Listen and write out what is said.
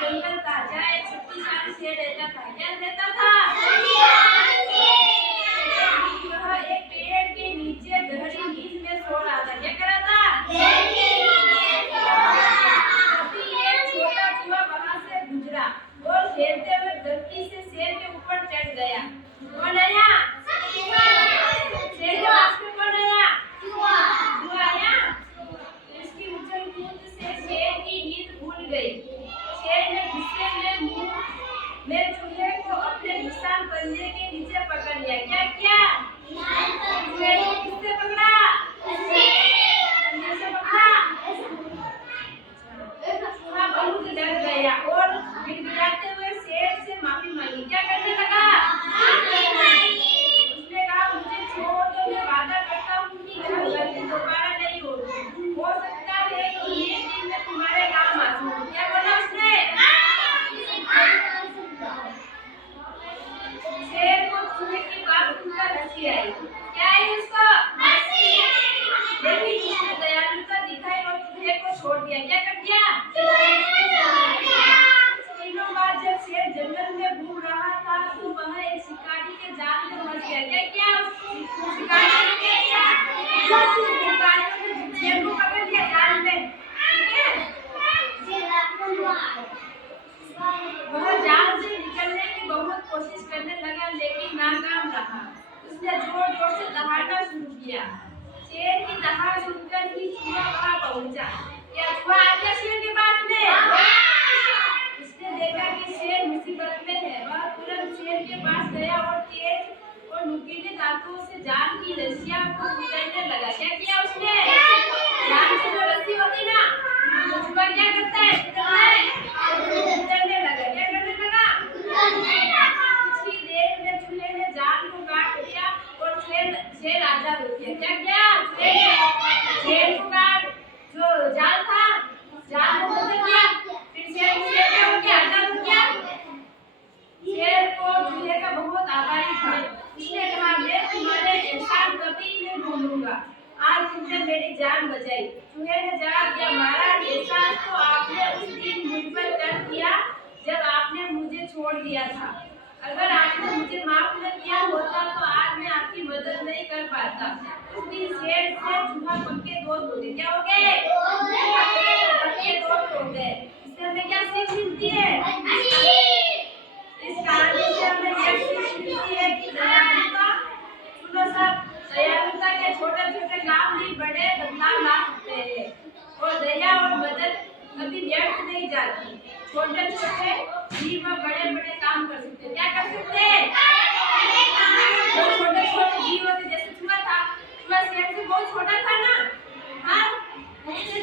जंगल था जहाँ एक शक्तिशाली शेर रहता था। क्या रहता था? वह एक पेड़ के नीचे गहरी नींद में सो रहा था। क्या कर रहा था? तभी एक छोटा चूहा वहां से गुजरा और खेलते हुए गलती से शेर के ऊपर चढ़ गया। कौन आया? शेर के पास में कौन आया? चूहा आया। इसकी उछल कूद से शेर की नींद भूल गई। शेर ने गुस्से में मुंह में चूहे को अपने विशाल पंजे के नीचे पकड़ लिया। क्या किया? चूहे को किससे पकड़ा? पंजे से पकड़ा। चूहा बहुत डर गया और गिड़गिड़ाते हुए शेर से माफी मांगी। क्या करने लगा? उसने कहा, मुझे छोड़ दो, मैं वादा करता हूँ कि यह गलती दोबारा नहीं होगी। हो सकता है कि एक दिन मैं तुम्हारे काम आ सकूं। क्या बोला उसने? शेर को चूहे की बात सुनकर हंसी आई। क्या आई उसको? लेकिन उसने दयालुता दिखाई और चूहे को छोड़ दिया। क्या कर दिया? दिनों बाद जब शेर जंगल में घूम रहा था तो वह एक शिकारी के जाल में फंस गया। क्या किया? शिकारियों ने क्या किया? शिकारियों ने शेर को पकड़ लिया जाल में। ठीक है? वह जाल से निकलने की बहुत कोशिश करने लगा लेकिन नाकाम रहा। उसने जोर जोर से दहाड़ना शुरू किया। शेर की दहाड़ सुनकर ही चूहा वहां पहुंचा। क्या चूहा आ गया शेर के पास में? उसने देखा कि शेर मुसीबत में है। वह तुरंत शेर के पास गया और तेज और नुकीले दांतों से जाल की रस्सियां को कुचलने लगा। क्या किया उसने? जाल की जो रस्सी होती ना, तो चूहा क्या करता है? कुचलने लगा। क्या करने लगा? कुछ ही देर में चूहे ने जाल को काट दिया और शेर आजाद हो गया। क्या किया? शेर को काट जो जाल था, जाल को बदल दिया। फिर शेर क्या हो गया? आजाद हो गया। शेर को चूहे का बहुत आभारी था। उसने कहा, मैं तुम्हारे एहसान कभी नहीं भूलूंगा। आज तुमने मेरी जान बचाई। चूहे ने जवाब दिया, महाराज, एहसान तो आपने उस दिन मुझ पर कर दिया जब आपने मुझे छोड़ दिया था। अगर आपने मुझे माफ न किया होता तो आज मैं आपकी मदद नहीं कर पाता। उस दिन शेर से चूहा पक्के दोस्त हो गए। क्या हो गए? पक्के दोस्त हो गए। इससे हमें क्या सीख मिलती है? इस कहानी से हमें यह सीख मिलती है कि दयालुता, सुनो सब, दयालुता के छोटे छोटे काम भी बड़े बदलाव ला सकते हैं और दया और मदद कभी व्यर्थ नहीं जाती। छोटे छोटे जीव बड़े बड़े काम कर सकते हैं। क्या कर सकते हैं? जो छोटे छोटे जीव होते, जैसे चूहा था, चूहा शेर से बहुत छोटा था ना। हाँ, उससे